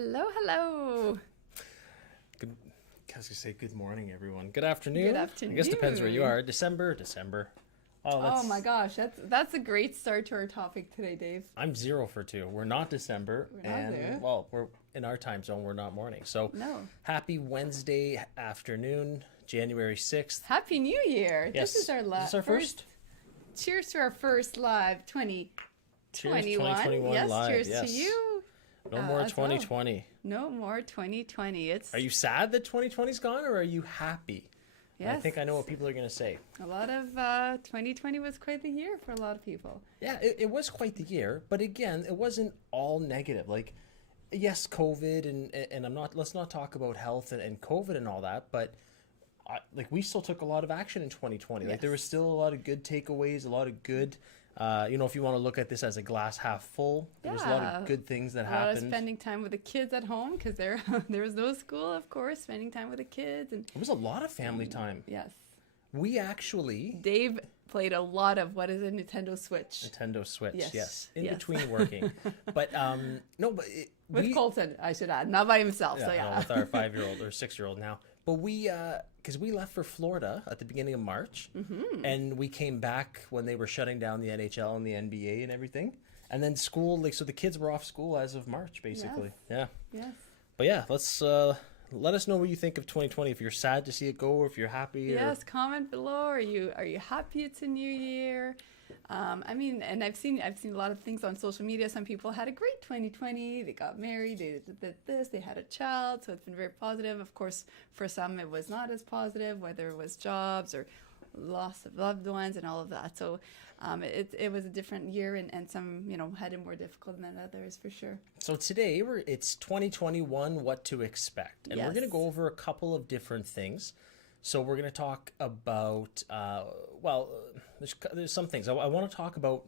Hello, hello. Good, I was gonna say good morning, everyone. Good afternoon. Good afternoon. I guess depends where you are. December. Oh my gosh, that's a great start to our topic today, Dave. I'm 0 for 2. We're not December, We're not there. well, we're in our time zone. We're not morning. So No. happy Wednesday afternoon, January 6th. Happy New Year. Yes. This is our Is this our first? Cheers to our first live 2021. Cheers, 2021 yes, live. cheers Yes. to you. No more as well. 2020. No more 2020. Are you sad that 2020's gone, or are you happy? Yes. I think I know what people are going to say. A lot of 2020 was quite the year for a lot of people. Yeah, it was quite the year, but again, it wasn't all negative. Like, yes, COVID and let's not talk about health and COVID and all that, but we still took a lot of action in 2020. Like, there was still a lot of good takeaways, a lot of good, if you want to look at this as a glass half full, there was a lot of good things that happened. A lot of spending time with the kids at home because there was no school, of course, spending time with the kids. And it was a lot of family time. Yes. We actually... Dave played a lot of, what is it, Nintendo Switch? Nintendo Switch, yes. In Yes. between working. But, no, but... With Colton, I should add, not by himself, so yeah. No, with our 5-year-old or 6-year-old now. But we, because we left for Florida at the beginning of March, and we came back when they were shutting down the NHL and the NBA and everything. And then school, so the kids were off school as of March, basically. Yes. Yeah. Yes. But yeah, let's... let us know what you think of 2020. If you're sad to see it go, or if you're happy. Yes, comment below. Are you happy it's a new year? And I've seen a lot of things on social media. Some people had a great 2020. They got married. They did this. They had a child. So it's been very positive. Of course, for some it was not as positive, whether it was jobs or loss of loved ones and all of that. So it was a different year, and some had it more difficult than others for sure. So today it's 2021. What to expect, and we're going to go over a couple of different things. So we're going to talk about, there's some things. I want to talk about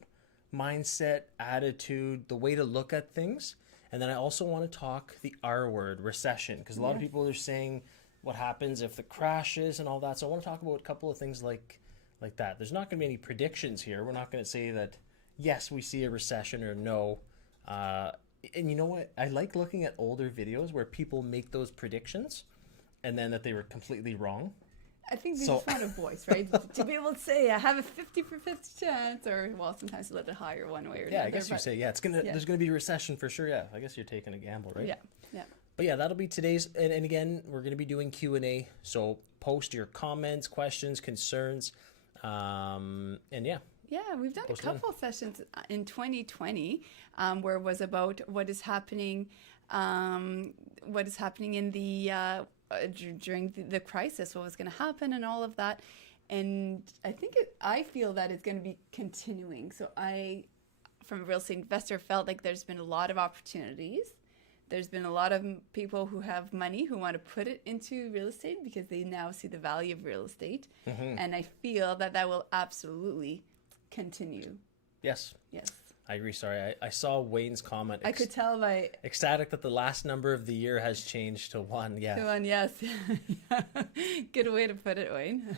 mindset, attitude, the way to look at things. And then I also want to talk the R word, recession, because a lot of people are saying what happens if the crashes and all that. So I want to talk about a couple of things like that. There's not going to be any predictions here. We're not going to say that, yes, we see a recession or no. And you know what? I like looking at older videos where people make those predictions and then that they were completely wrong. I think they just want a voice, right? To be able to say, I have a 50-50 chance, or, well, sometimes a little bit higher one way or the other. Yeah, I guess you say, there's going to be a recession for sure, yeah. I guess you're taking a gamble, right? Yeah. But yeah, that'll be today's, and again, we're going to be doing Q&A, so post your comments, questions, concerns, and yeah. Yeah, we've done a couple sessions in 2020 where it was about what is happening in the... during the crisis, what was going to happen and all of that. And I feel that it's going to be continuing. So I, from a real estate investor, felt like there's been a lot of opportunities. There's been a lot of people who have money who want to put it into real estate because they now see the value of real estate. And I feel that will absolutely continue. Yes. Yes. I agree. Sorry, I saw Wayne's comment. I could tell by... Ecstatic that the last number of the year has changed to 1. Yeah. To 1, yes. Good way to put it, Wayne.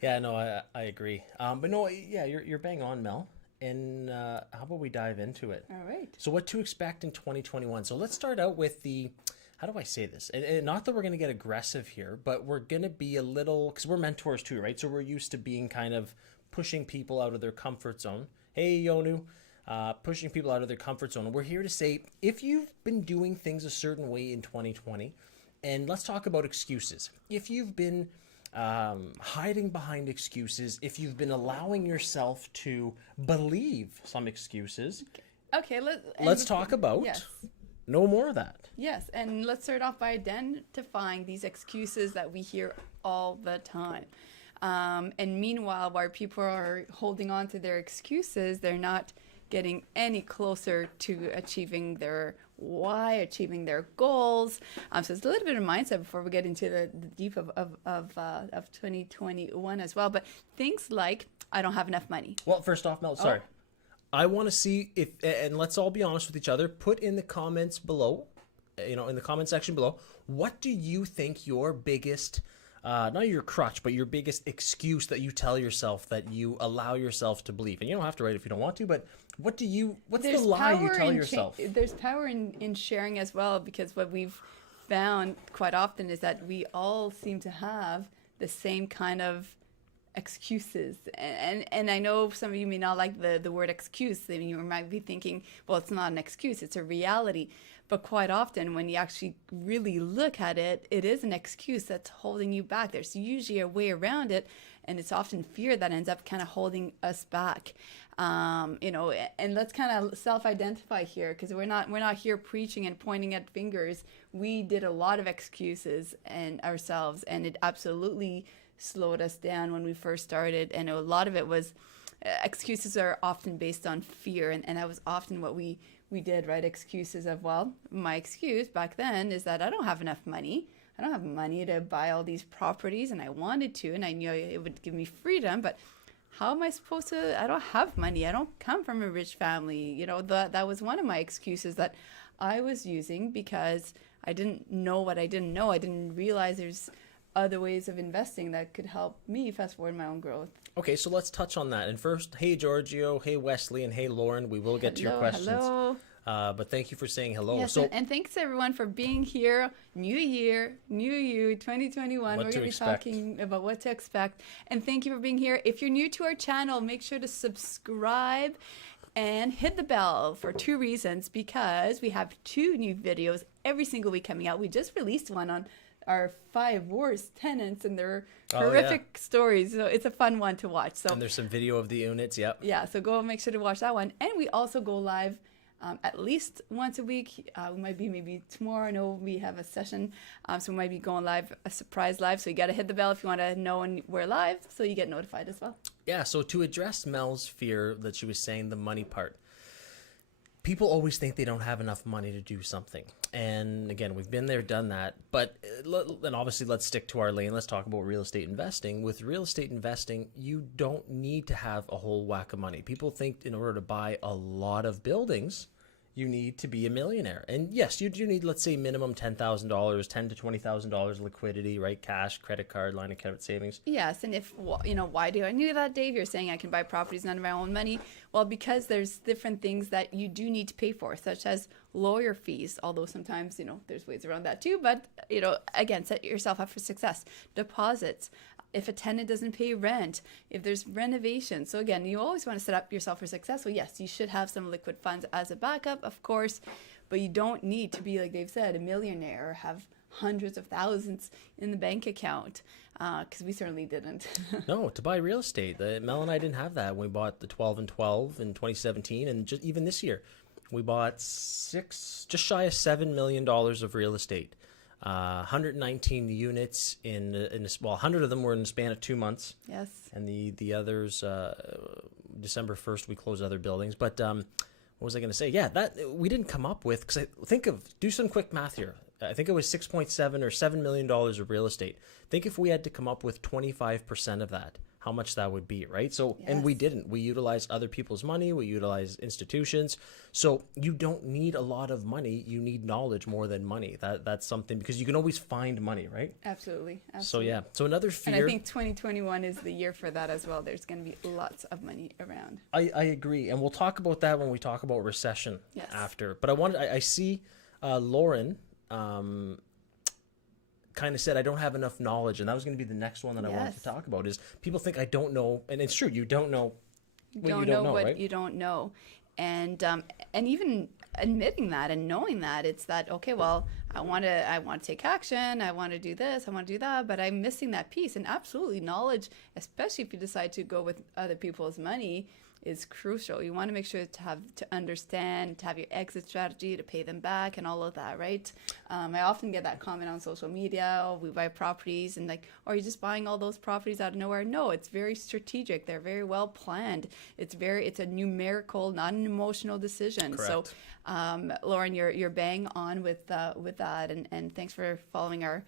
Yeah, no, I agree. But no, yeah, you're bang on, Mel. And how about we dive into it? All right. So what to expect in 2021. So let's start out with how do I say this? And not that we're going to get aggressive here, but we're going to be a little, because we're mentors too, right? So we're used to being kind of pushing people out of their comfort zone. Hey, Yonu. Pushing people out of their comfort zone. We're here to say, if you've been doing things a certain way in 2020, and let's talk about excuses. If you've been hiding behind excuses, if you've been allowing yourself to believe some excuses, okay, let's talk about no more of that. Yes, and let's start off by identifying these excuses that we hear all the time. And meanwhile, while people are holding on to their excuses, they're not getting any closer to achieving their why, achieving their goals. So it's a little bit of mindset before we get into the deep of 2021 as well. But things like, I don't have enough money. Well, first off, Mel, sorry. I want to see if, and let's all be honest with each other, put in the comments below, in the comment section below, what do you think your biggest not your crutch, but your biggest excuse that you tell yourself, that you allow yourself to believe? And you don't have to write if you don't want to, but What's the There's lie you power tell in yourself? there's power in sharing as well, because what we've found quite often is that we all seem to have the same kind of excuses. And I know some of you may not like the word excuse. I mean, you might be thinking, well, it's not an excuse, it's a reality. But quite often, when you actually really look at it, it is an excuse that's holding you back. There's usually a way around it, and it's often fear that ends up kind of holding us back. And let's kind of self-identify here, because we're not here preaching and pointing at fingers. We did a lot of excuses and ourselves, and it absolutely slowed us down when we first started. And a lot of it was excuses are often based on fear, and that was often what we did, right? Excuses of, well, my excuse back then is that I don't have enough money. I don't have money to buy all these properties, and I wanted to, and I knew it would give me freedom, but how am I supposed to? I don't have money. I don't come from a rich family. That was one of my excuses that I was using, because I didn't know what I didn't know. I didn't realize there's other ways of investing that could help me fast forward my own growth. Okay, so let's touch on that. And first, hey Giorgio, hey Wesley, and hey Lauren. We will get to your questions. Hello. But thank you for saying hello. Yes, and thanks everyone for being here. New year, new you, 2021. We're going to be talking about what to expect. And thank you for being here. If you're new to our channel, make sure to subscribe and hit the bell for 2 reasons. Because we have 2 new videos every single week coming out. We just released one on our 5 worst tenants and their horrific stories. So it's a fun one to watch. So, and there's some video of the units. Yep. Yeah, so go make sure to watch that one. And we also go live at least once a week. We might be maybe tomorrow. I know we have a session, so we might be going live, a surprise live. So you got to hit the bell if you want to know when we're live, so you get notified as well. Yeah, so to address Mel's fear that she was saying, the money part, people always think they don't have enough money to do something. And again, we've been there, done that. But and obviously, let's stick to our lane. Let's talk about real estate investing. With real estate investing, you don't need to have a whole whack of money. People think in order to buy a lot of buildings, you need to be a millionaire. And yes, you do need, let's say, minimum $10,000, $10,000 to $20,000 liquidity, right? Cash, credit card, line of credit, savings. Yes, and if, why do I need that, Dave? You're saying I can buy properties none of my own money. Well, because there's different things that you do need to pay for, such as lawyer fees, although sometimes, there's ways around that too. But, again, set yourself up for success. Deposits. If a tenant doesn't pay rent, if there's renovation. So again, you always want to set up yourself for success. So yes, you should have some liquid funds as a backup, of course, but you don't need to be, like Dave said, a millionaire or have hundreds of thousands in the bank account, because we certainly didn't. No, to buy real estate. Mel and I didn't have that when we bought the 12 and 12 in 2017, and just even this year, we bought just shy of $7 million of real estate. 119 units in 100 of them were in the span of 2 months. Yes. And the others, December 1st, we closed other buildings. But what was I going to say? Yeah, that we didn't come up with, because do some quick math here. I think it was 6.7 or $7 million of real estate. Think if we had to come up with 25% of that, how much that would be, right? So, yes. And we didn't. We utilized other people's money. We utilized institutions. So you don't need a lot of money. You need knowledge more than money. That's something, because you can always find money, right? Absolutely. So yeah. So another fear. And I think 2021 is the year for that as well. There's going to be lots of money around. I agree. And we'll talk about that when we talk about recession after. But I see Lauren kind of said, I don't have enough knowledge. And that was going to be the next one that I wanted to talk about, is people think I don't know. And it's true. You don't know what you don't know, right? You don't know. And even admitting that and knowing that, it's that, okay, well, I want to take action. I want to do this. I want to do that. But I'm missing that piece. And absolutely, knowledge, especially if you decide to go with other people's money, is crucial. You want to make sure to understand, to have your exit strategy, to pay them back, and all of that, right? I often get that comment on social media: "Oh, we buy properties, and like, are you just buying all those properties out of nowhere?" No, it's very strategic. They're very well planned. It's a numerical, not an emotional decision. Correct. So, Lauren, you're bang on with that, and thanks for following our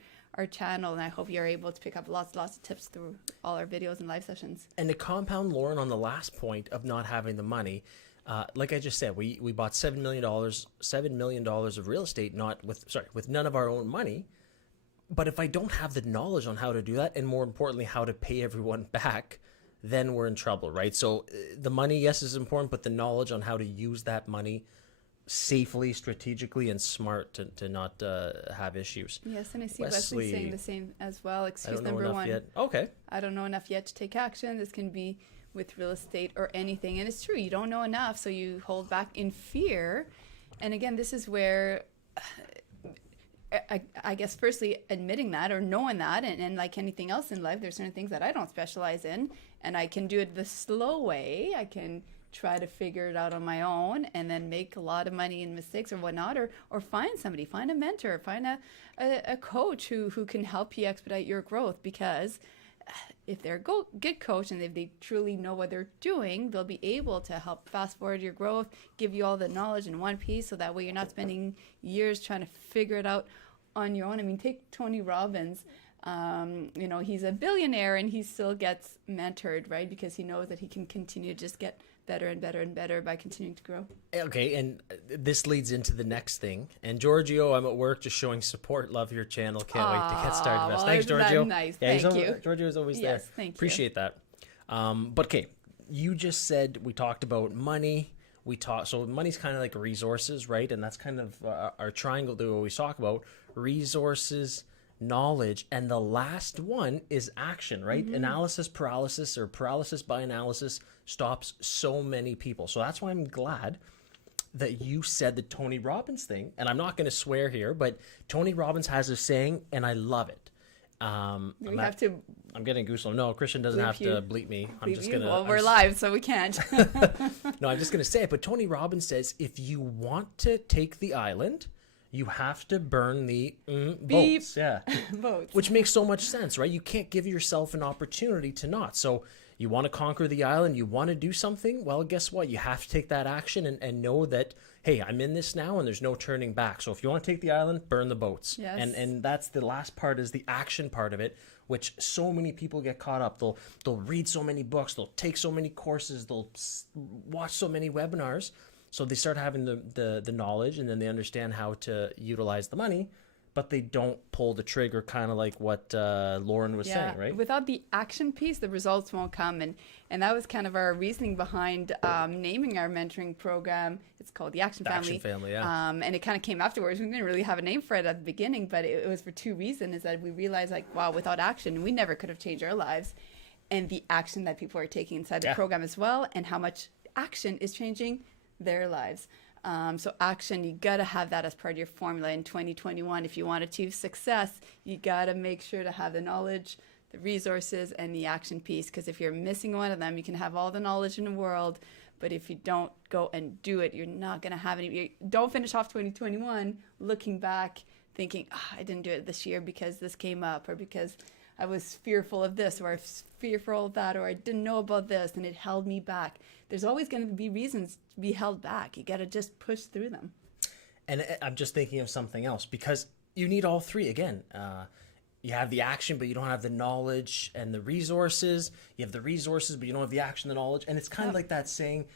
channel, and I hope you're able to pick up lots of tips through all our videos and live sessions. And to compound Lauren on the last point of not having the money, like I just said, we bought $7 million of real estate, with none of our own money. But if I don't have the knowledge on how to do that, and more importantly, how to pay everyone back, then we're in trouble, right? So the money, yes, is important, but the knowledge on how to use that money safely, strategically, and smart to not have issues. Yes, and I see Wesley saying the same as well. Excuse number one. Yet. Okay. I don't know enough yet to take action. This can be with real estate or anything. And it's true, you don't know enough, so you hold back in fear. And again, this is where I guess firstly admitting that or knowing that, and like anything else in life, there's certain things that I don't specialize in, and I can do it the slow way. I can try to figure it out on my own and then make a lot of money in mistakes or whatnot, or find somebody, find a mentor, find a coach who can help you expedite your growth, because if they're a good coach and if they truly know what they're doing, they'll be able to help fast forward your growth, give you all the knowledge in one piece, so that way you're not spending years trying to figure it out on your own. I mean, take Tony Robbins. He's a billionaire and he still gets mentored, right? Because he knows that he can continue to just get better and better and better by continuing to grow. Okay, and this leads into the next thing. And Giorgio, I'm at work just showing support. Love your channel. Can't wait to get started. Well, Thanks, Giorgio. Nice. Yeah, Thank you. Giorgio is always Yes, there. thank you. Appreciate that. But okay, you just said we talked about money. So money's kind of like resources, right? And that's kind of our triangle that we always talk about: resources, knowledge, and the last one is action, right? Mm-hmm. Analysis paralysis, or paralysis by analysis, stops so many people. So that's why I'm glad that you said the Tony Robbins thing. And I'm not going to swear here, but Tony Robbins has a saying, and I love it. I'm getting goosebumps. No, Christian doesn't have to bleep me. I'm just gonna. Well, we're live, so we can't. No, I'm just gonna say it. But Tony Robbins says, if you want to take the island, you have to burn the boats. Yeah, boats. Which makes so much sense, right? You can't give yourself an opportunity to not. So you want to conquer the island, you want to do something. Well, guess what? You have to take that action and know that, hey, I'm in this now and there's no turning back. So if you want to take the island, burn the boats. Yes. And that's the last part, is the action part of it, which so many people get caught up. They'll read so many books, they'll take so many courses, they'll watch so many webinars. So they start having the knowledge, and then they understand how to utilize the money, but they don't pull the trigger, kind of like what Lauren was saying, right? Without the action piece, the results won't come. And that was kind of our reasoning behind naming our mentoring program. It's called the Action Family. Action Family, yeah. And it kind of came afterwards. We didn't really have a name for it at the beginning, but it was for two reasons. Is that we realized, like, wow, without action, we never could have changed our lives. And the action that people are taking inside the program as well, and how much action is changing their lives. So action, you got to have that as part of your formula in 2021. If you want to achieve success, you got to make sure to have the knowledge, the resources, and the action piece. Because if you're missing one of them, you can have all the knowledge in the world, but if you don't go and do it, you're not going to have any. Don't finish off 2021 looking back thinking, I didn't do it this year because this came up, or because I was fearful of this, or I was fearful of that, or I didn't know about this and it held me back. There's always going to be reasons to be held back. You got to just push through them. And I'm just thinking of something else, because you need all three. Again, you have the action, but you don't have the knowledge and the resources. You have the resources, but you don't have the action, the knowledge. And it's kind of like that saying,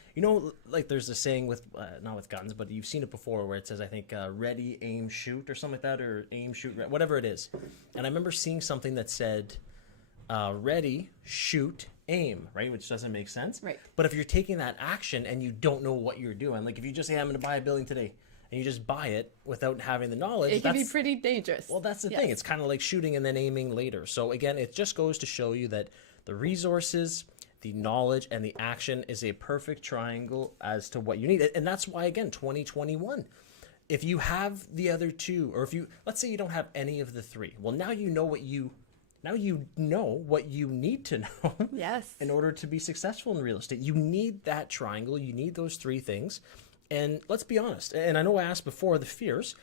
like there's a saying with, not with guns, but you've seen it before, where it says, I think, ready, aim, shoot, or something like that, or aim, shoot, whatever it is. And I remember seeing something that said, ready, shoot, aim, right? Which doesn't make sense. Right. But if you're taking that action and you don't know what you're doing, like if you just say, I'm going to buy a building today, and you just buy it without having the knowledge, it can be pretty dangerous. Well, that's the thing. It's kind of like shooting and then aiming later. So again, it just goes to show you that the resources, the knowledge, and the action is a perfect triangle as to what you need. And that's why, again, 2021, if you have the other two, or let's say you don't have any of the three, well, now you know what you need to know. Yes. In order to be successful in real estate. You need that triangle. You need those three things. And let's be honest, and I know I asked before the fears.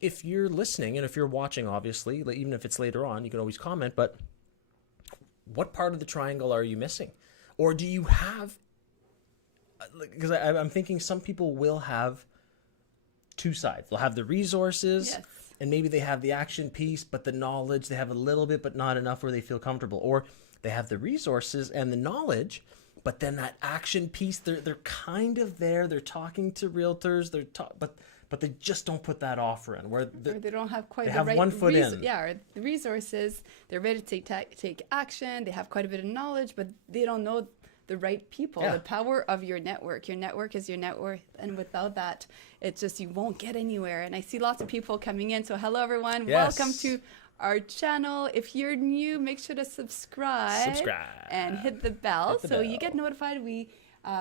If you're listening and if you're watching, obviously, even if it's later on, you can always comment, but what part of the triangle are you missing? Or do you have, because I'm thinking some people will have two sides. They'll have the resources, yes, and maybe they have the action piece, but the knowledge, they have a little bit, but not enough where they feel comfortable. Or they have the resources and the knowledge, but then that action piece, they're kind of there. They're talking to realtors. But they just don't put that offer in. Or they don't have quite they the have right one foot in. Yeah, or the resources. They're ready to take action. They have quite a bit of knowledge, but they don't know the right people. Yeah. The power of your network. Your network is your net worth, and without that, it's just you won't get anywhere. And I see lots of people coming in. So hello everyone, Yes. welcome to our channel. If you're new, make sure to subscribe and hit the bell so you get notified. We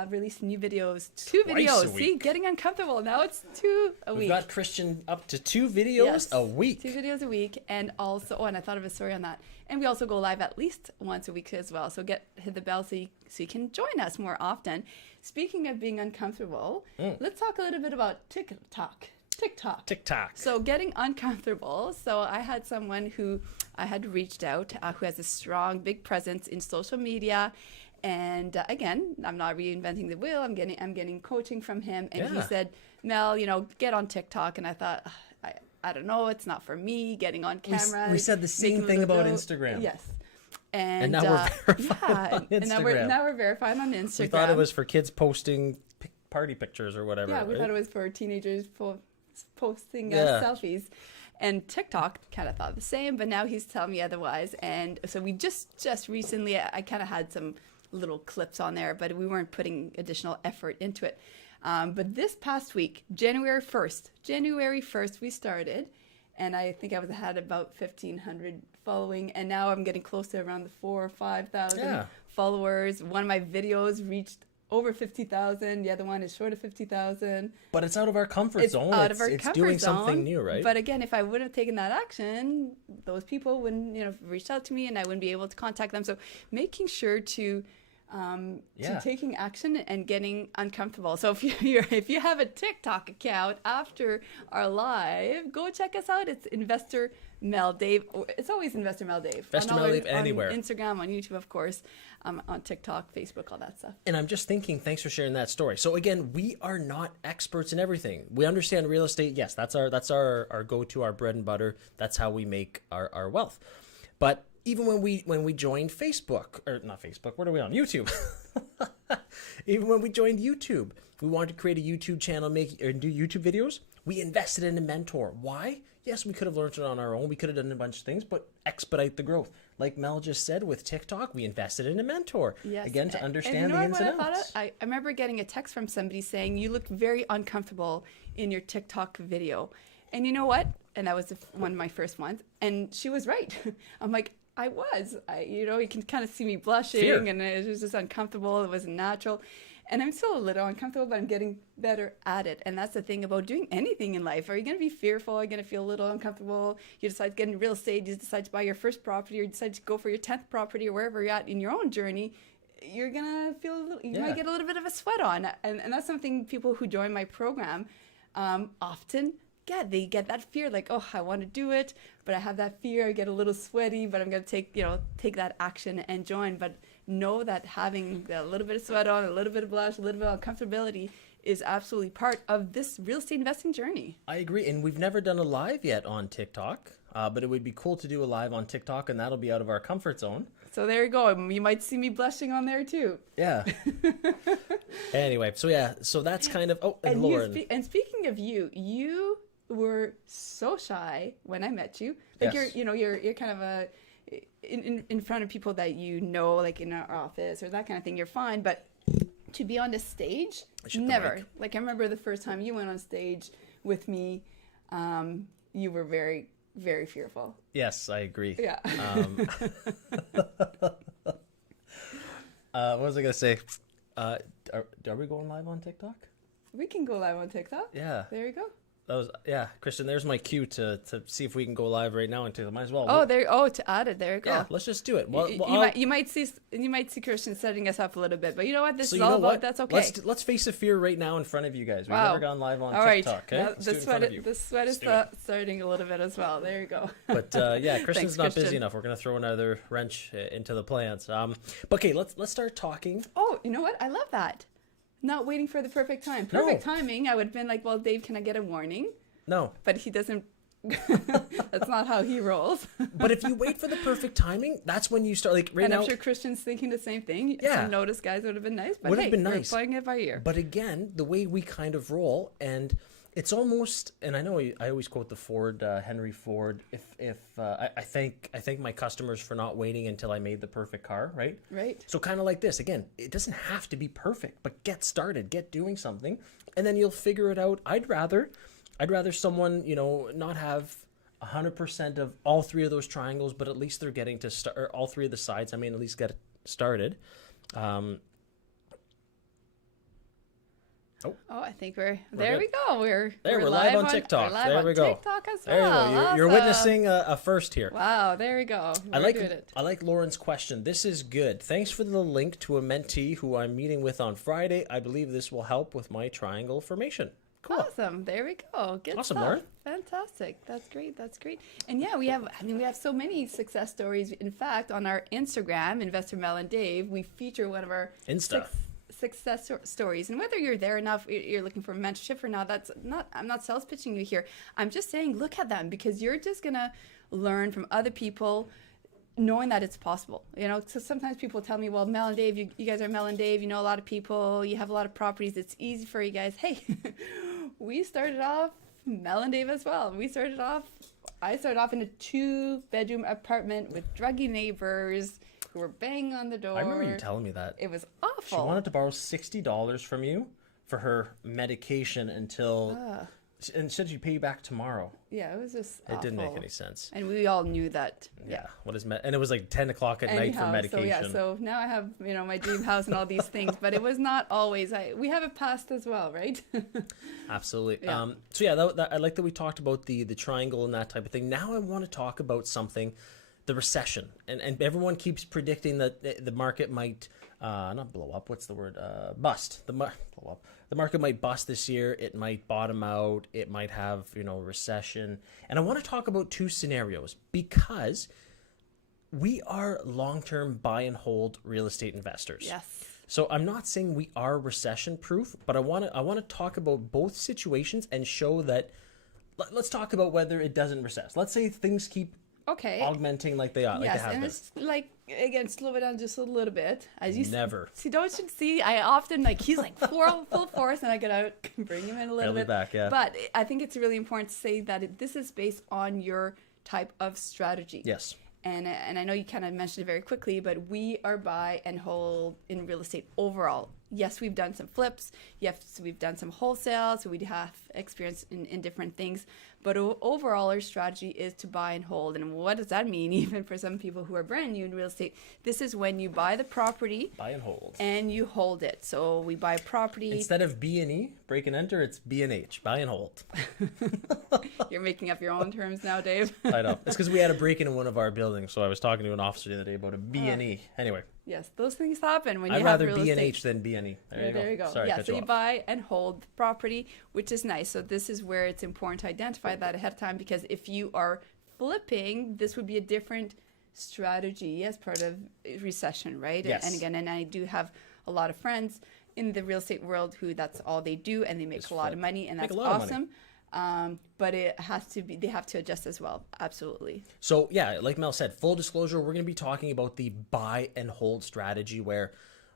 release new videos, two Twice videos. a week. See, getting uncomfortable. Now it's 2 a week. We've got Christian up to 2 videos a week. 2 videos a week. And also, and I thought of a story on that. And we also go live at least once a week as well. So hit the bell so you can join us more often. Speaking of being uncomfortable, let's talk a little bit about TikTok. So getting uncomfortable. So I had someone who I had reached out who has a strong, big presence in social media. And again, I'm not reinventing the wheel. I'm getting coaching from him. And he said, Mel, get on TikTok. And I thought, I don't know. It's not for me getting on camera. We said the same thing about Instagram. Yes. And now we're verified on Instagram. And now we're verified on Instagram. We thought it was for kids posting party pictures or whatever. Yeah, we thought it was for teenagers posting selfies. And TikTok kind of thought the same, but now he's telling me otherwise. And so we just recently, I kind of had some little clips on there, but we weren't putting additional effort into it. But this past week, January 1st, we started. And I think I had about 1,500 following. And now I'm getting close to around the 4,000 or 5,000 followers. One of my videos reached over 50,000. The other one is short of 50,000. But it's out of our comfort zone. It's doing something new, right? But again, if I would have taken that action, those people wouldn't, have reached out to me, and I wouldn't be able to contact them. So making sure to taking action and getting uncomfortable. So if you have a TikTok account after our live, go check us out. It's Investor Mel Dave. It's always Investor Mel Dave. Investor Mel Dave anywhere. On Instagram, on YouTube, of course, on TikTok, Facebook, all that stuff. And I'm just thinking, thanks for sharing that story. So again, we are not experts in everything. We understand real estate. Yes, that's our go-to, our bread and butter. That's how we make our wealth. But even when we joined Facebook, or not Facebook, what are we on? YouTube. Even when we joined YouTube, we wanted to create a YouTube channel, do YouTube videos. We invested in a mentor. Why? Yes, we could have learned it on our own. We could have done a bunch of things, but expedite the growth. Like Mel just said with TikTok, we invested in a mentor. Yes. Again, to understand the ins and outs. I remember getting a text from somebody saying, you look very uncomfortable in your TikTok video. And you know what? And that was one of my first ones. And she was right. I'm like, I was. You can kind of see me blushing. Fear. And it was just uncomfortable. It wasn't natural. And I'm still a little uncomfortable, but I'm getting better at it. And that's the thing about doing anything in life. Are you going to be fearful? Are you going to feel a little uncomfortable? You decide to get in real estate. You decide to buy your first property, or you decide to go for your 10th property, or wherever you're at in your own journey. You're going to feel you might get a little bit of a sweat on. And that's something people who join my program often get. They get that fear, like, oh, I want to do it, but I have that fear. I get a little sweaty, but I'm going to take that action and join. But know that having a little bit of sweat on, a little bit of blush, a little bit of uncomfortability is absolutely part of this real estate investing journey. I agree. And we've never done a live yet on TikTok, but it would be cool to do a live on TikTok, and that'll be out of our comfort zone. So there you go. You might see me blushing on there too. Yeah. Anyway, so that's kind of, and Lauren. And speaking of you were so shy when I met you. Like yes. you're kind of in front of people that like in our office or that kind of thing, you're fine, but to be on the stage, never. Like I remember the first time you went on stage with me, you were very, very fearful. Yes, I agree. Yeah. What was I gonna say? Are we going live on TikTok? We can go live on TikTok. Yeah. There you go. Christian, there's my cue to see if we can go live right now, and might as well. To add it, there you go. Yeah, let's just do it. Well, you might see Christian setting us up a little bit, but you know what? This is all about. That's okay. Let's face a fear right now in front of you guys. We've Wow. never gone live on all TikTok. Right. Okay, the sweat is starting a little bit as well. There you go. But Christian's not busy enough. We're gonna throw another wrench into the plans. But okay, let's start talking. Oh, you know what? I love that. Not waiting for the perfect time. Timing, I would have been like, well, Dave, can I get a warning? No. But he doesn't That's not how he rolls. But if you wait for the perfect timing, that's when you start. Like right And now, I'm sure Christian's thinking the same thing. Yeah. Some notice guys would have been nice, but Would have hey, been we're nice. playing it by ear. But again, the way we kind of roll, and it's almost, and I know I always quote the Ford, Henry Ford. If I thank my customers for not waiting until I made the perfect car, right? Right. So kind of like this again, it doesn't have to be perfect, but get started, get doing something, and then you'll figure it out. I'd rather someone not have 100% of all three of those triangles, but at least they're getting to start, or all three of the sides. I mean, at least get it started. Oh, I think we're there. Good. We go. We're live on TikTok. We're live there on we go. TikTok as There you well. go. You're Awesome. witnessing a first here. Wow, there we go. I We're doing it. like Lauren's question. This is good. Thanks for the link to a mentee who I'm meeting with on Friday. I believe this will help with my triangle formation. Cool. Awesome. There we go. Good Awesome, stuff. Lauren. Fantastic. That's great. That's great. And yeah, we have so many success stories. In fact, on our Instagram, Investor Mel and Dave, we feature one of our Insta. success stories. And whether you're there enough, you're looking for mentorship or not, I'm not sales pitching you here. I'm just saying, look at them, because you're just going to learn from other people, knowing that it's possible. So sometimes people tell me, well, Mel and Dave, you guys are Mel and Dave, you know a lot of people, you have a lot of properties, it's easy for you guys. Hey, we started off Mel and Dave as well. I started off in a 2-bedroom apartment with druggy neighbors who were banging on the door. I remember you telling me that. It was She awful. wanted to borrow $60 from you for her medication until, and said she'd pay you back tomorrow. Yeah, it was just It didn't make awful. any sense. And we all knew that. Yeah. What is and it was like 10 o'clock at night for medication. So now I have, my dream house and all these things, but it was not always. We have a past as well, right? Absolutely. Yeah. So yeah, I like that we talked about the triangle and that type of thing. Now I want to talk about something, the recession, and everyone keeps predicting that the market might not blow up. What's the word? Bust. Blow up. The market might bust this year. It might bottom out. It might have recession. And I want to talk about two scenarios, because we are long-term buy and hold real estate investors. Yes. So I'm not saying we are recession proof, but I want to talk about both situations and show that. Let's talk about whether it doesn't recess. Let's say things keep augmenting like they are. Yes, like they have and been. it's like, again, slow it down just a little bit. As you Never. Don't you see? I often he's like full force, and I get out, bring him in a little Reel it bit. back, yeah. But I think it's really important to say that this is based on your type of strategy. Yes. And I know you kind of mentioned it very quickly, but we are buy and hold in real estate overall. Yes, we've done some flips. Yes, we've done some wholesale, so we have experience in different things. But overall, our strategy is to buy and hold. And what does that mean? Even for some people who are brand new in real estate, this is when you buy the property, Buy and hold. and you hold it. So we buy property. Instead of B and E, break and enter, it's B and H, buy and hold. You're making up your own terms now, Dave. I know. It's because we had a break in one of our buildings, so I was talking to an officer the other day about a B and E. Anyway, Yes, those things happen when you I'd have rather real B estate. and H than B and E. There you go. Sorry, Yeah, cut so you you off. buy and hold property, which is nice. So this is where it's important to identify that ahead of time, because if you are flipping, this would be a different strategy as part of recession, right? Yes. And again, and I do have a lot of friends in the real estate world who that's all they do, and they make Just a lot flip. of money, and Make that's a lot of money. awesome. But it has to be, they have to adjust as well. Absolutely. So yeah, like Mel said, full disclosure, we're going to be talking about the buy and hold strategy, where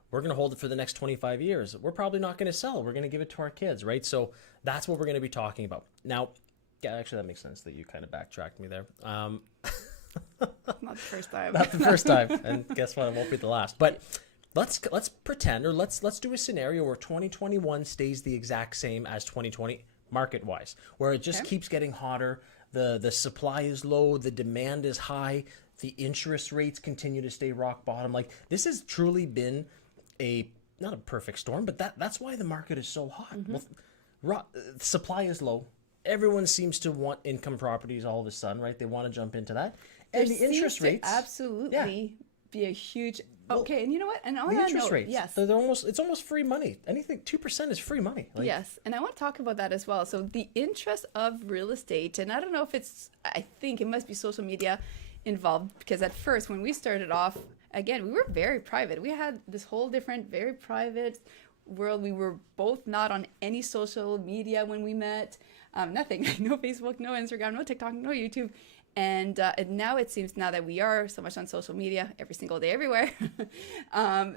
we're going to hold it for the next 25 years. We're probably not going to sell. We're going to give it to our kids, right? So that's what we're going to be talking about. Now, yeah, actually, that makes sense that you kind of backtracked me there. Not the first time. Not the first time, and guess what? It won't be the last. But let's pretend, or let's do a scenario where 2021 stays the exact same as 2020 market-wise, where it just keeps getting hotter. The supply is low, the demand is high, the interest rates continue to stay rock bottom. Like, this has truly been not a perfect storm, but that's why the market is so hot. Well, supply is low. Everyone seems to want income properties all of a sudden, right? They want to jump into that. And the interest rates absolutely be a huge. Okay, and you know what? And on the that interest note, rates, yes, it's almost free money. Anything 2% is free money. Like, yes, and I want to talk about that as well. So the interest of real estate, and I don't know if I think it must be social media involved, because at first, when we started off, again, we were very private. We had this whole different, very private. world. We were both not on any social media when we met. Nothing. No Facebook, no Instagram, no TikTok, no YouTube. And now it seems, now that we are so much on social media every single day, everywhere,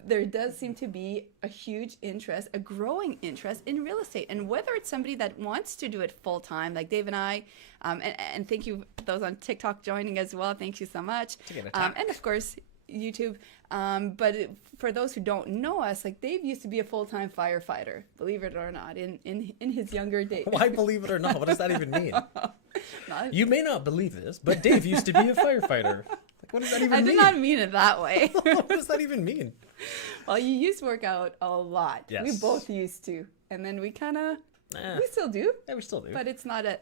there does seem to be a huge interest, a growing interest in real estate. And whether it's somebody that wants to do it full time, like Dave and I, and thank you those on TikTok joining as well. Thank you so much. And of course, YouTube. For those who don't know us, like Dave used to be a full-time firefighter, believe it or not, in his younger days. Why believe it or not? What does that even mean? You may not believe this, but Dave used to be a firefighter. Like, what does that even mean? I did not mean it that way. What does that even mean? Well, you used to work out a lot. Yes. We both used to. And then we kind of, we still do. Yeah, we still do. But it's not a,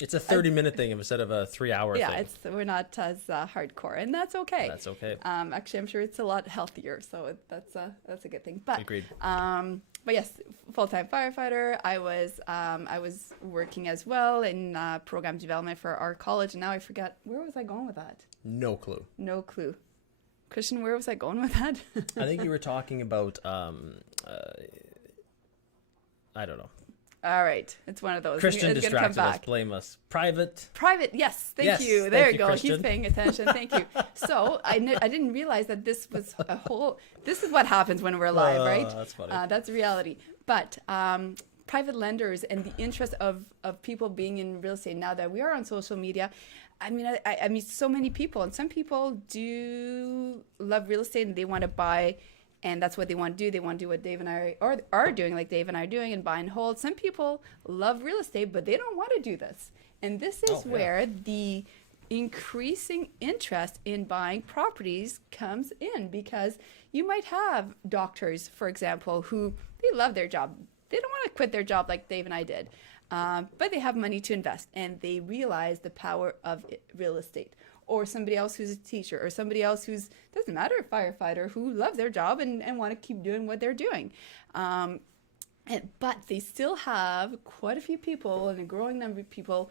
it's a 30-minute thing instead of a 3-hour thing. Yeah, we're not as hardcore, and that's okay. That's okay. Actually, I'm sure it's a lot healthier, so that's a good thing. But agreed. But yes, full-time firefighter. I was working as well in program development for our college, and now I forgot, where was I going with that? No clue. No clue. Christian, where was I going with that? I think you were talking about I don't know. All right, it's one of those. Christian distracted us. Blame us. Private, yes. Thank you. There you go. Christian. He's paying attention. Thank you. So I didn't realize that this was a whole. This is what happens when we're live, right? That's funny. That's reality. But private lenders and the interest of people being in real estate now that we are on social media. I mean, I meet so many people, and some people do love real estate and they want to buy. And that's what they want to do. They want to do what Dave and I are doing, like Dave and I are doing, and buy and hold. Some people love real estate, but they don't want to do this. And this is where the increasing interest in buying properties comes in, because you might have doctors, for example, who they love their job. They don't want to quit their job like Dave and I did, but they have money to invest, and they realize the power of real estate. Or somebody else who's a teacher, or somebody else who's, doesn't matter, a firefighter, who loves their job and want to keep doing what they're doing. But they still have quite a few people, and a growing number of people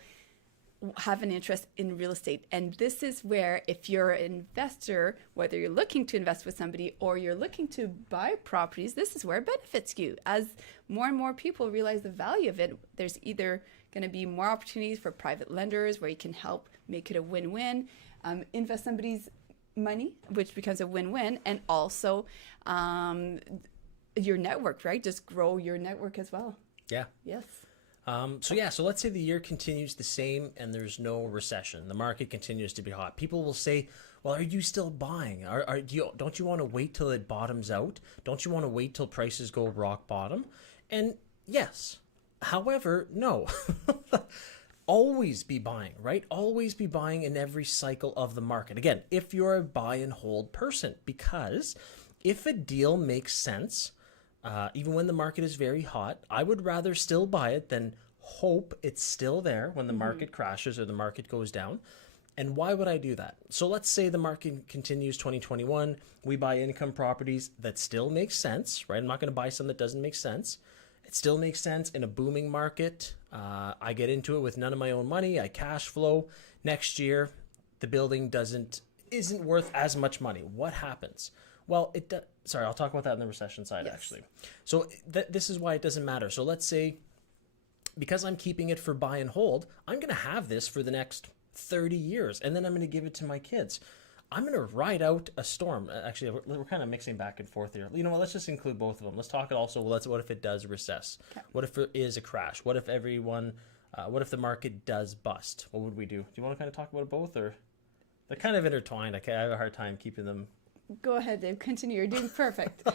have an interest in real estate. And this is where, if you're an investor, whether you're looking to invest with somebody or you're looking to buy properties, this is where it benefits you. As more and more people realize the value of it, there's either going to be more opportunities for private lenders where you can help make it a win-win, invest somebody's money, which becomes a win-win, and also your network, right? Just grow your network as well. Yeah. Yes. So let's say the year continues the same and there's no recession. The market continues to be hot. People will say, well, are you still buying? Don't you want to wait till it bottoms out? Don't you want to wait till prices go rock bottom? And yes. However, no. Always be buying, right? Always be buying in every cycle of the market. Again, if you're a buy and hold person, because if a deal makes sense, even when the market is very hot, I would rather still buy it than hope it's still there when the market crashes or the market goes down. And why would I do that? So let's say the market continues 2021. We buy income properties that still make sense, right? I'm not going to buy some that doesn't make sense. It still makes sense in a booming market. I get into it with none of my own money. I cash flow. Next year, the building isn't worth as much money. What happens? Well, sorry, I'll talk about that in the recession side, actually. So this is why it doesn't matter. So let's say, because I'm keeping it for buy and hold, I'm going to have this for the next 30 years, and then I'm going to give it to my kids. I'm going to ride out a storm. Actually, we're kind of mixing back and forth here. You know what? Let's just include both of them. Let's talk it also. What if it does recess? Okay. What if there is a crash? What if what if the market does bust? What would we do? Do you want to kind of talk about both, or they're kind of intertwined? I have a hard time keeping them. Go ahead, Dave. Continue. You're doing perfect.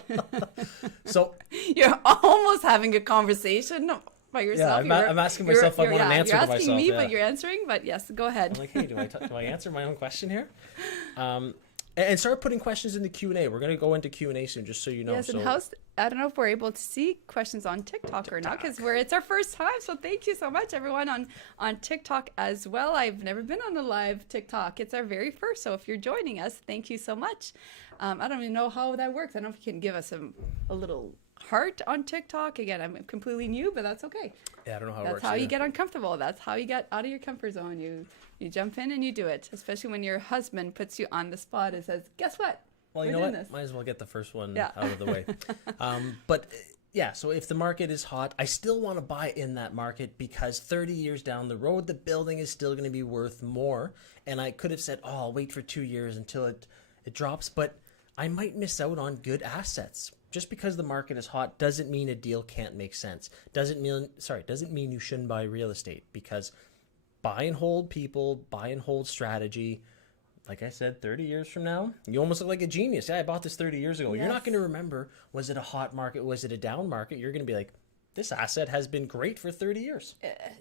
So you're almost having a conversation by yourself. Yeah, I'm asking myself if I want an answer to myself. You're asking me, but you're answering. But yes, go ahead. I'm like, hey, do I answer my own question here? And start putting questions in the Q&A. We're going to go into Q&A soon, just so you know. Yes, and I don't know if we're able to see questions on TikTok or not, because it's our first time. So thank you so much, everyone, on TikTok as well. I've never been on a live TikTok. It's our very first. So if you're joining us, thank you so much. I don't even know how that works. I don't know if you can give us a little heart on TikTok. Again, I'm completely new, but that's okay. Yeah, I don't know how it works. That's how you get uncomfortable. That's how you get out of your comfort zone. You jump in and you do it, especially when your husband puts you on the spot and says, guess what? Well, you know what? Might as well get the first one out of the way. But yeah, so if the market is hot, I still want to buy in that market because 30 years down the road, the building is still going to be worth more. And I could have said, oh, I'll wait for 2 years until it drops, but I might miss out on good assets. Just because the market is hot doesn't mean a deal can't make sense. Doesn't mean you shouldn't buy real estate, because buy and hold people, buy and hold strategy. Like I said, 30 years from now, you almost look like a genius. Yeah, I bought this 30 years ago. Yes. You're not going to remember, was it a hot market? Was it a down market? You're going to be like, this asset has been great for 30 years.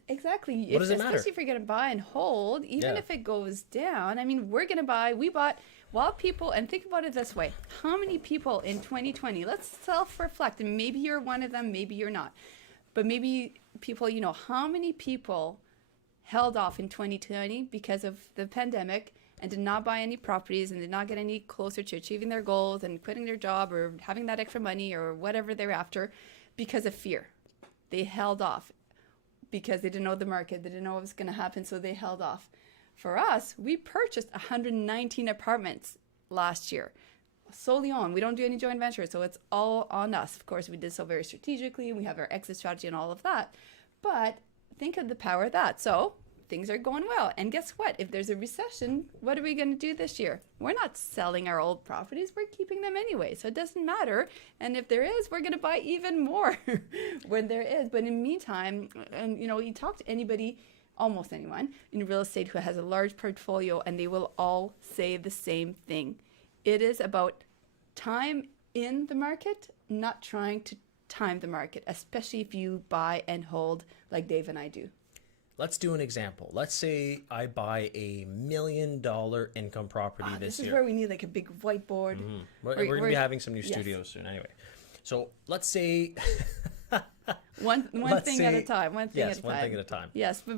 Exactly. What does it matter? Especially if you're going to buy and hold, even if it goes down. I mean, we bought, while people, and think about it this way, how many people in 2020, let's self-reflect, and maybe you're one of them, maybe you're not, but maybe people, how many people held off in 2020 because of the pandemic and did not buy any properties and did not get any closer to achieving their goals and quitting their job or having that extra money or whatever they're after because of fear. They held off because they didn't know the market. They didn't know what was going to happen, so they held off. For us, we purchased 119 apartments last year, solely on. We don't do any joint ventures, so it's all on us. Of course, we did so very strategically, and we have our exit strategy and all of that. But think of the power of that. So things are going well. And guess what? If there's a recession, what are we going to do this year? We're not selling our old properties. We're keeping them anyway. So it doesn't matter. And if there is, we're going to buy even more when there is. But in the meantime, and you talk to anybody, almost anyone in real estate who has a large portfolio, and they will all say the same thing. It is about time in the market, not trying to time the market, especially if you buy and hold like Dave and I do. Let's do an example. Let's say I buy a $1 million income property this year. This is where we need like a big whiteboard. Mm-hmm. We're going to be having some new studios soon anyway. So let's say... one thing at a time. One thing at a time. Yes, but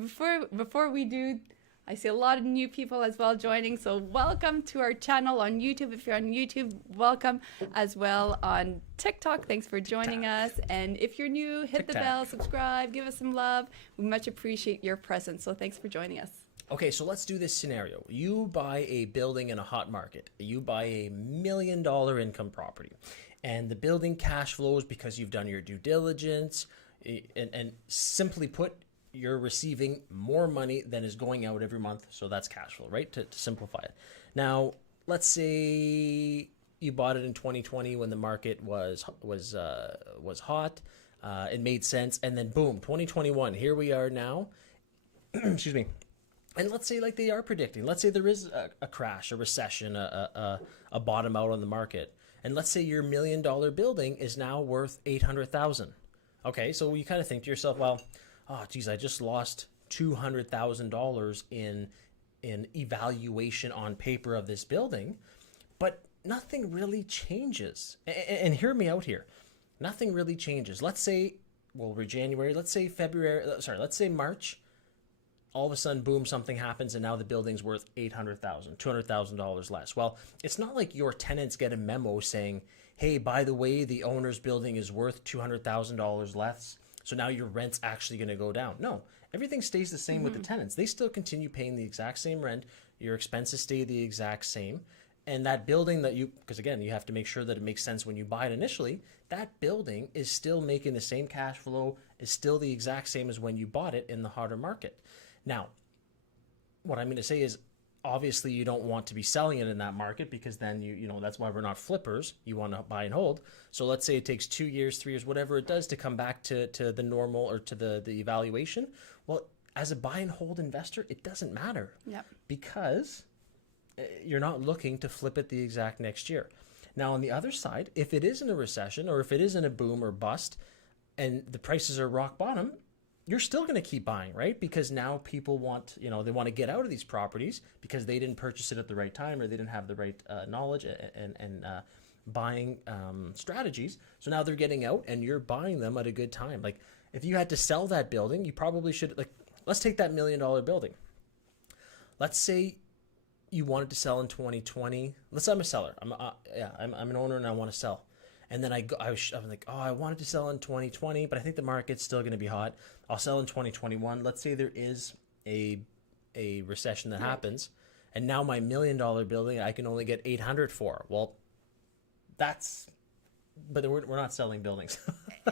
before we do, I see a lot of new people as well joining. So welcome to our channel on YouTube. If you're on YouTube, welcome as well on TikTok. Thanks for joining us. And if you're new, hit the bell, subscribe, give us some love. We much appreciate your presence. So thanks for joining us. Okay, so let's do this scenario. You buy a building in a hot market. You buy a $1 million income property. And the building cash flows because you've done your due diligence. And simply put, you're receiving more money than is going out every month. So that's cash flow, right? To simplify it. Now, let's say you bought it in 2020 when the market was hot. It made sense. And then boom, 2021, here we are now. Excuse me. And let's say like they are predicting, let's say there is a crash, a recession, a bottom out on the market. And let's say your $1 million building is now worth $800,000. Okay, so you kind of think to yourself, well, oh, geez, I just lost $200,000 in evaluation on paper of this building, but nothing really changes. And hear me out here. Nothing really changes. Let's say, well, we're January, let's say let's say March. All of a sudden, boom, something happens, and now the building's worth $800,000, $200,000 less. Well, it's not like your tenants get a memo saying, hey, by the way, the owner's building is worth $200,000 less, so now your rent's actually going to go down. No, everything stays the same with the tenants. They still continue paying the exact same rent. Your expenses stay the exact same. And that building because again, you have to make sure that it makes sense when you buy it initially, that building is still making the same cash flow, is still the exact same as when you bought it in the harder market. Now, what I'm going to say is, obviously, you don't want to be selling it in that market because then that's why we're not flippers. You want to buy and hold. So let's say it takes 2 years, 3 years, whatever it does to come back to the normal or to the evaluation. Well, as a buy and hold investor, it doesn't matter. Yep. Because you're not looking to flip it the exact next year. Now, on the other side, if it is in a recession or if it is in a boom or bust and the prices are rock bottom, you're still going to keep buying, right? Because now people want, they want to get out of these properties because they didn't purchase it at the right time or they didn't have the right knowledge and buying strategies. So now they're getting out and you're buying them at a good time. Like if you had to sell that building, you probably should, let's take that $1 million building. Let's say you wanted to sell in 2020. Let's say I'm a seller. I'm an owner and I want to sell. And then I'm like, oh, I wanted to sell in 2020, but I think the market's still going to be hot. I'll sell in 2021. Let's say there is a recession that happens, and now my $1 million building I can only get $800 for. Well, that's but we're not selling buildings.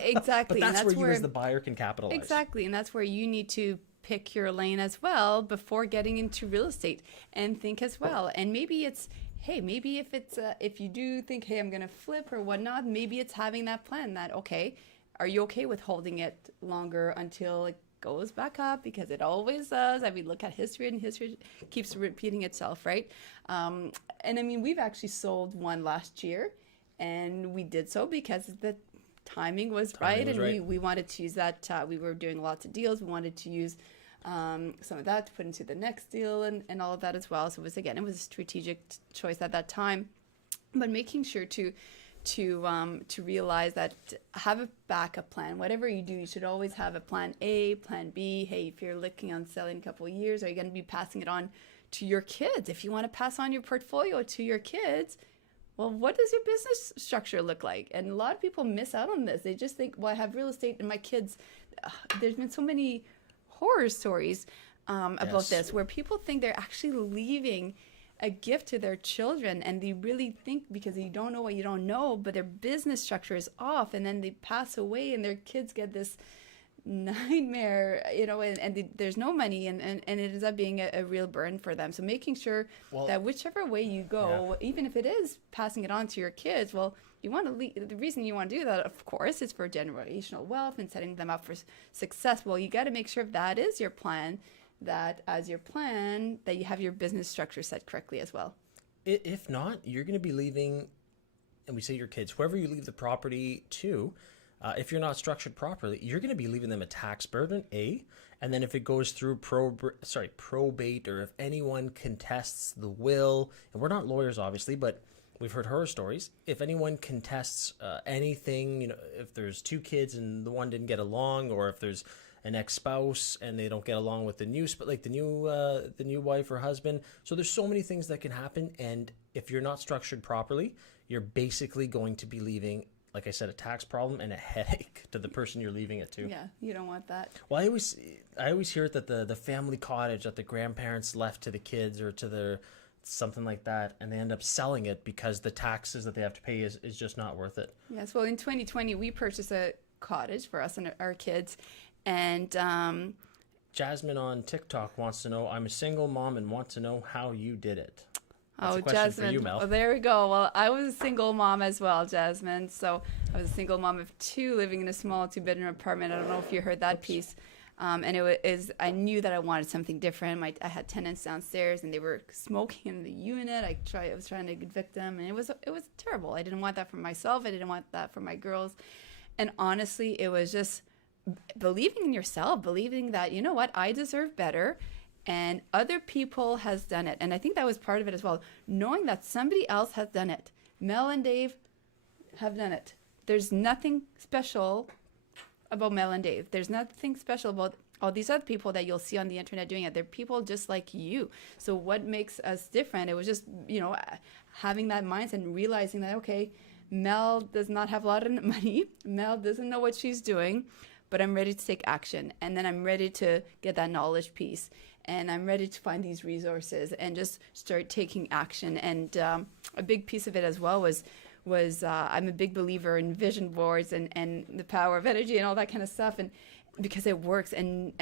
Exactly. But and that's where you as the buyer can capitalize. Exactly. And that's where you need to pick your lane as well before getting into real estate, and think as well. And maybe it's, hey, maybe if it's, if you do think, hey, I'm going to flip or whatnot, maybe it's having that plan that, okay, are you okay with holding it longer until it goes back up? Because it always does. I mean, look at history, and history keeps repeating itself, right? And I mean, we've actually sold one last year, and we did so because the timing was right, and we wanted to use that. We were doing lots of deals. We wanted to use some of that to put into the next deal, and all of that as well. So it was a strategic choice at that time, but making sure to realize that, have a backup plan. Whatever you do, you should always have a plan A, plan B. Hey, if you're looking on selling a couple of years, are you going to be passing it on to your kids? If you want to pass on your portfolio to your kids, well, what does your business structure look like? And a lot of people miss out on this. They just think, well, I have real estate and my kids. There's been so many horror stories about this, where people think they're actually leaving a gift to their children, and they really think, because you don't know what you don't know, but their business structure is off, and then they pass away and their kids get this nightmare, and there's no money, and it ends up being a real burden for them. So making sure that whichever way you go, even if it is passing it on to your kids, well, you want to the reason you want to do that, of course, is for generational wealth and setting them up for success. Well, you got to make sure if that is your plan, that you have your business structure set correctly as well. If not, you're going to be leaving, and we say your kids, whoever you leave the property to, if you're not structured properly, you're going to be leaving them a tax burden, and then if it goes through probate, or if anyone contests the will, and we're not lawyers obviously, but we've heard horror stories. If anyone contests anything, if there's two kids and the one didn't get along, or if there's an ex-spouse and they don't get along with the new wife or husband. So there's so many things that can happen, and if you're not structured properly, you're basically going to be leaving, like I said, a tax problem and a headache to the person you're leaving it to. Yeah, you don't want that. Well, I always hear it that the family cottage that the grandparents left to the kids or to their something like that, and they end up selling it because the taxes that they have to pay is just not worth it. Yes, well, in 2020, we purchased a cottage for us and our kids. And Jasmine on TikTok wants to know, I'm a single mom and want to know how you did it. That's a question Jasmine, for you, Mel. Well, there we go. Well, I was a single mom as well, Jasmine. So I was a single mom of two, living in a small 2-bedroom apartment. I don't know if you heard that piece. And I knew that I wanted something different. I had tenants downstairs, and they were smoking in the unit. I was trying to evict them, and it was terrible. I didn't want that for myself. I didn't want that for my girls. And honestly, it was just believing in yourself, believing that, you know what, I deserve better, and other people has done it. And I think that was part of it as well, knowing that somebody else has done it. Mel and Dave have done it. There's nothing special about Mel and Dave. There's nothing special about all these other people that you'll see on the internet doing it. They're people just like you. So what makes us different? It was just, having that mindset and realizing that, okay, Mel does not have a lot of money. Mel doesn't know what she's doing, but I'm ready to take action. And then I'm ready to get that knowledge piece. And I'm ready to find these resources and just start taking action. And a big piece of it as well was I'm a big believer in vision boards and the power of energy and all that kind of stuff. And because it works, and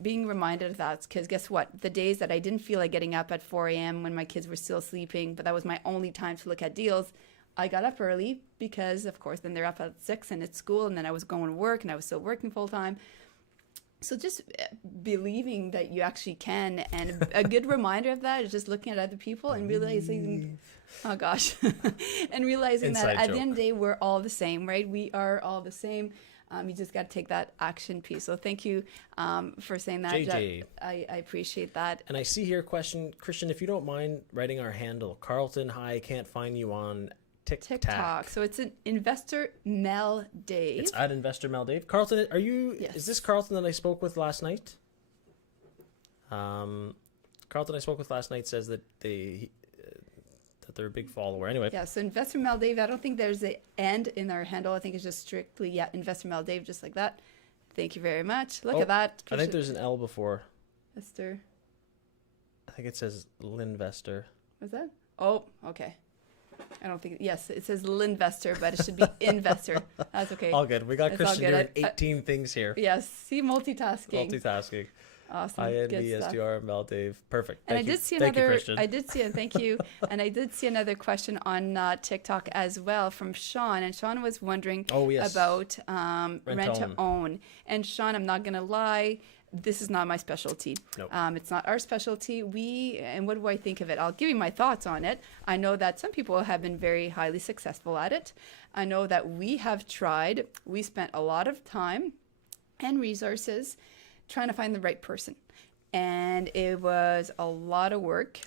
being reminded of that, because guess what? The days that I didn't feel like getting up at 4 a.m. when my kids were still sleeping, but that was my only time to look at deals, I got up early because, of course, then they're up at 6 and it's school, and then I was going to work and I was still working full time. So just believing that you actually can, and a good reminder of that is just looking at other people and realizing, oh gosh, and realizing that at the end of the day, we're all the same, right? We are all the same. You just got to take that action piece. So thank you for saying that. JJ. I appreciate that. And I see here a question, Christian, if you don't mind writing our handle. Carlton, hi, can't find you on TikTok. So it's an Investor Mel Dave. It's at Investor Mel Dave. Carlton, are you? Yes. Is this Carlton that I spoke with last night? Carlton I spoke with last night says that that they're a big follower. Anyway. Yeah. So Investor Mel Dave. I don't think there's an "and" in our handle. I think it's just strictly Investor Mel Dave, just like that. Thank you very much. Look at that. I think there's an L before. Esther. I think it says Linvestor. What's that? Oh, okay. I don't think. Yes, it says Linvestor, but it should be investor. That's okay. All good. We got It's all Christian good. doing 18 things here. Yes, see multitasking. Multitasking. Awesome. Good stuff. INVSTRML, Dave. Perfect. And Thank I you. did see Thank you, another. Christian. I did see, and thank you. And I did see another question on TikTok as well from Sean. And Sean was wondering about rent to own. And Sean, I'm not gonna lie, this is not my specialty. Nope. It's not our specialty. And what do I think of it? I'll give you my thoughts on it. I know that some people have been very highly successful at it. I know that we have tried. We spent a lot of time and resources trying to find the right person. And it was a lot of work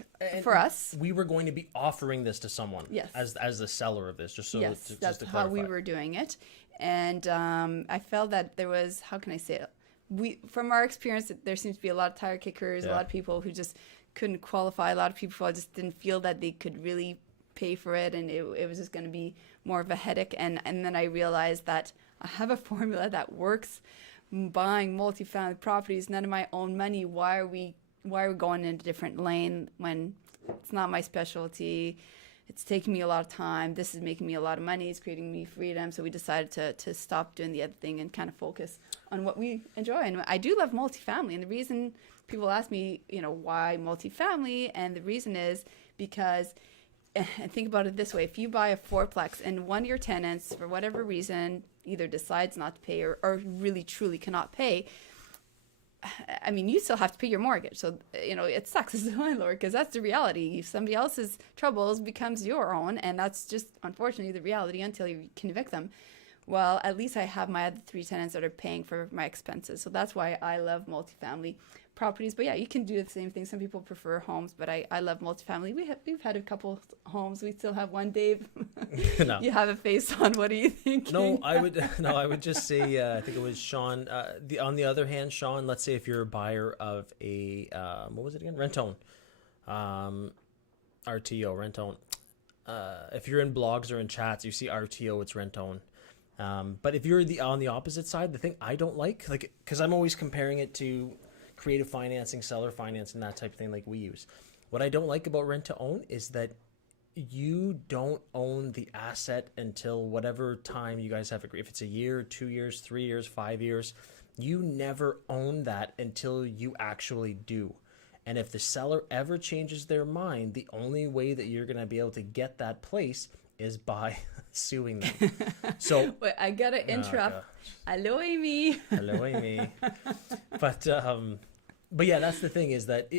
for us. We were going to be offering this to someone as the seller of this, just so yes, just that's to how clarify. we were doing it. And I felt that there was, how can I say it? From our experience, there seems to be a lot of tire kickers, a lot of people who just couldn't qualify. A lot of people just didn't feel that they could really pay for it, and it was just going to be more of a headache. And then I realized that I have a formula that works. Buying multifamily properties, none of my own money. Why are we going in a different lane when it's not my specialty? It's taking me a lot of time. This is making me a lot of money. It's creating me freedom. So we decided to stop doing the other thing and kind of focus on what we enjoy. And I do love multifamily. And the reason people ask me, why multifamily? And the reason is because, and think about it this way, if you buy a fourplex and one of your tenants, for whatever reason, either decides not to pay or really truly cannot pay, I mean, you still have to pay your mortgage. So, it sucks as a landlord because that's the reality. If somebody else's troubles becomes your own, and that's just, unfortunately, the reality until you convict them. Well, at least I have my other 3 tenants that are paying for my expenses. So that's why I love multifamily properties. But yeah, you can do the same thing. Some people prefer homes, but I love multifamily. We've had a couple homes. We still have one, Dave. No. You have a face on. What are you thinking? No, I would just say, I think it was Sean. On the other hand, Sean, let's say if you're a buyer of a, what was it again? Rent-own. RTO, rent-own. If you're in blogs or in chats, you see RTO, it's rent-own. But if you're on the opposite side, the thing I don't like, because I'm always comparing it to creative financing, seller financing, that type of thing like we use. What I don't like about rent to own is that you don't own the asset until whatever time you guys have agreed. If it's a year, 2 years, 3 years, 5 years, you never own that until you actually do. And if the seller ever changes their mind, the only way that you're going to be able to get that place is by suing them. So wait, I gotta interrupt. Hello, Amy. Hello, Amy. But yeah, that's the thing is that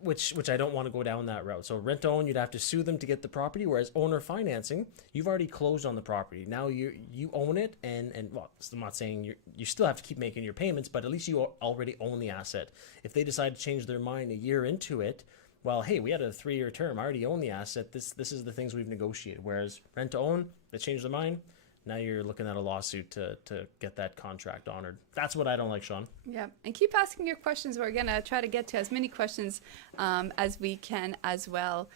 which I don't want to go down that route. So rent to own, you'd have to sue them to get the property, whereas owner financing, you've already closed on the property. Now you own it, and well, I'm not saying you still have to keep making your payments, but at least you already own the asset. If they decide to change their mind a year into it, well, hey, we had a 3-year term. I already own the asset. This is the things we've negotiated. Whereas rent to own, they changed their mind. Now you're looking at a lawsuit to get that contract honored. That's what I don't like, Sean. Yeah, and keep asking your questions. We're going to try to get to as many questions as we can as well.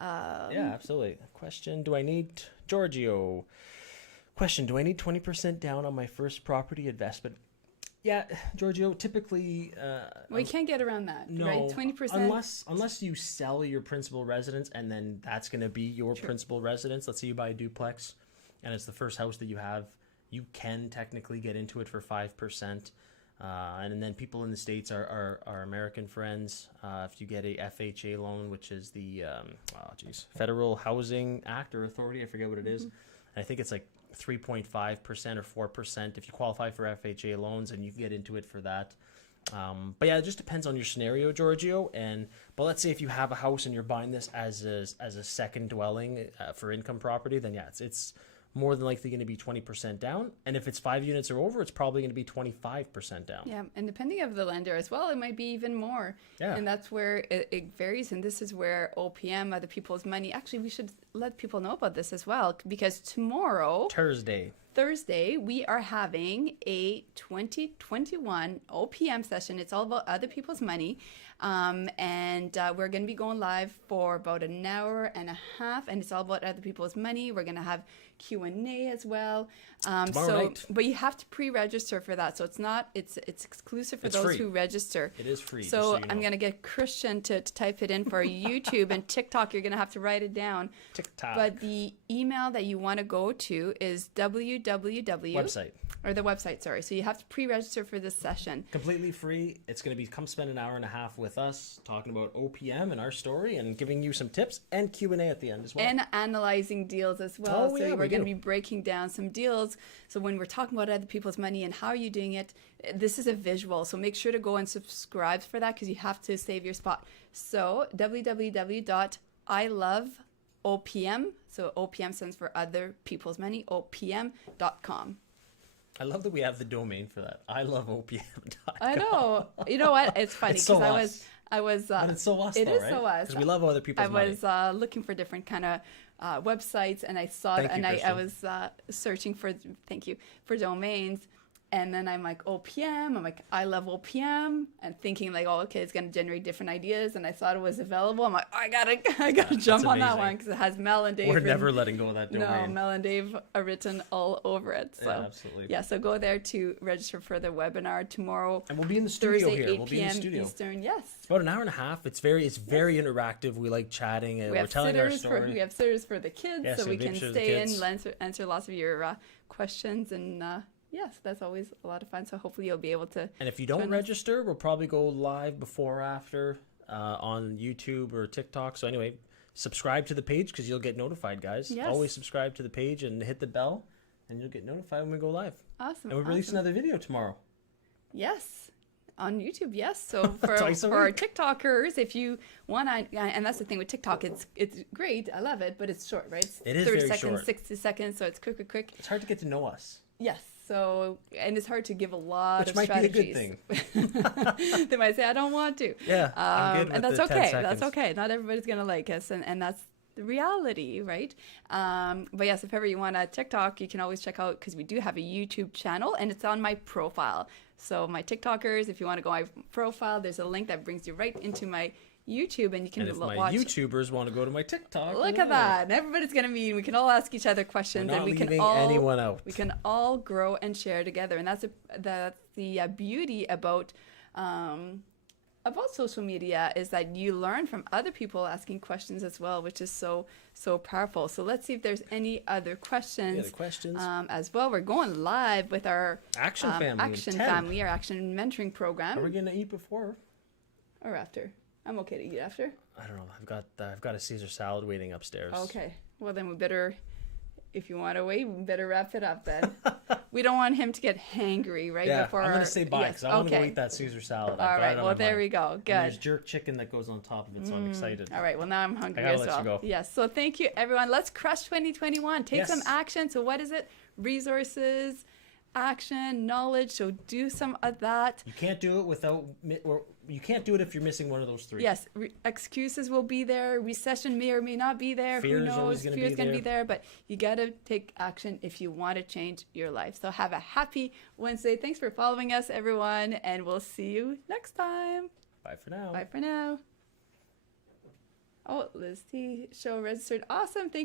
Yeah, absolutely. Question, Giorgio. Question, do I need 20% down on my first property investment? Yeah, Giorgio, typically... well, you can't get around that, no, right? 20%? Unless you sell your principal residence and then that's going to be your principal residence. Let's say you buy a duplex and it's the first house that you have. You can technically get into it for 5%. And then people in the States are American friends. If you get a FHA loan, which is the Federal Housing Act or Authority, I forget what it is. I think it's like 3.5% or 4% if you qualify for FHA loans, and you can get into it for that. But yeah, it just depends on your scenario, Giorgio. But let's say if you have a house and you're buying this as a second dwelling for income property, then yeah, it's more than likely going to be 20% down. And if it's 5 units or over, it's probably going to be 25% down. Yeah, and depending on the lender as well, it might be even more. Yeah. And that's where it varies. And this is where OPM, other people's money, actually, we should let people know about this as well, because tomorrow... Thursday. Thursday, we are having a 2021 OPM session. It's all about other people's money. And we're going to be going live for about an hour and a half, and it's all about other people's money. We're going to have Q&A as well. Tomorrow night. But you have to pre-register for that. So it's exclusive for those free. who register. It is free. So you know. I'm going to get Christian to type it in for YouTube and TikTok. You're going to have to write it down. TikTok. But the email that you want to go to is Website. Or the website, sorry. So you have to pre-register for this session. Completely free. It's going to be come spend an hour and a half with us talking about OPM and our story and giving you some tips and Q&A at the end as well. And analyzing deals as well. Oh, so yeah, we're we going to do. be breaking down some deals. So when we're talking about other people's money and how are you doing it, this is a visual. So make sure to go and subscribe for that because you have to save your spot. So www.iloveopm. So OPM stands for other people's money, opm.com. I love that we have the domain for that. I love OPM.com. I know. You know what? It's funny It's because so I was. But it's so us, It though, is right? so us. Because we love other people's I money. was looking for different kind of websites, and I saw Thank that, you, and I Christian. was searching for for domains, and then I'm like OPM. I'm like I love OPM, and thinking like, oh, okay, it's gonna generate different ideas, and I thought it was available. I'm like, I gotta jump on that amazing. one because it has Mel and Dave. We're written- never letting go of that domain. No, Mel and Dave are written all over it. So Yeah, absolutely. yeah, so go there to register for the webinar tomorrow. And we'll be in the studio Thursday, here. 8 We'll be in the p.m. studio. Eastern. Yes. It's about an hour and a half. It's very interactive. We like chatting and We we're have telling our sitters story. we have sitters for the kids, Yeah, so so we make can sure the stay kids- in, answer lots of your questions, and yes, that's always a lot of fun. So hopefully you'll be able to. And if you don't join us. register, we'll probably go live before or after on YouTube or TikTok. So anyway, subscribe to the page because you'll get notified, guys. Yes. Always subscribe to the page and hit the bell, and you'll get notified when we go live. Awesome. And we release awesome. another video tomorrow. Yes. On YouTube, yes. So for Twice a our week. TikTokers, if you want to, and that's the thing with TikTok, it's great, I love it, but it's short, right? It's It is 30 very seconds, short. 60 seconds, so it's quick. It's hard to get to know us, Yes. So, and it's hard to give a lot which of might strategies. be a good thing. They might say, I don't want to. Yeah, I'm good with and that's the 10 okay. seconds. That's okay. Not everybody's going to like us, and that's the reality, right? But yes, if ever you want a TikTok, you can always check out, because we do have a YouTube channel, and it's on my profile. So my TikTokers, if you want to go on my profile, there's a link that brings you right into my YouTube, and you can And if my watch. YouTubers want to go to my TikTok, Look at that. And everybody's going to meet. We can all ask each other questions, We're not and we can leaving all anyone out. we can all grow and share together. And that's the beauty about social media, is that you learn from other people asking questions as well, which is so powerful. So let's see if there's any other questions. Any other questions? As well. We're going live with our Action Family. Action 10. Family, our action mentoring program. Are we gonna eat before? Or after? I'm okay to eat after. I don't know. I've got a Caesar salad waiting upstairs. Okay. Well, then we better, if you want to wait, we better wrap it up then. We don't want him to get hangry right Yeah, before I'm our... gonna say bye because I want to go okay. eat that Caesar salad. All right. Well, there we go. Good. And there's jerk chicken that goes on top of it, so I'm excited. All right. Well, now I'm hungry I gotta as let well. you go. Yes. So thank you, everyone. Let's crush 2021. Take some Yes. action. So what is it? Resources, action, knowledge. So do some of that. You can't do it without, or you can't do it if you're missing one of those three. Yes, excuses will be there. Recession may or may not be there. Fear Who is always knows? gonna Fear's be going to be there. there, but you got to take action if you want to change your life. So have a happy Wednesday. Thanks for following us, everyone, and we'll see you next time. Bye for now. Bye for now. Oh, Liz T. Show registered. Awesome. Thank you.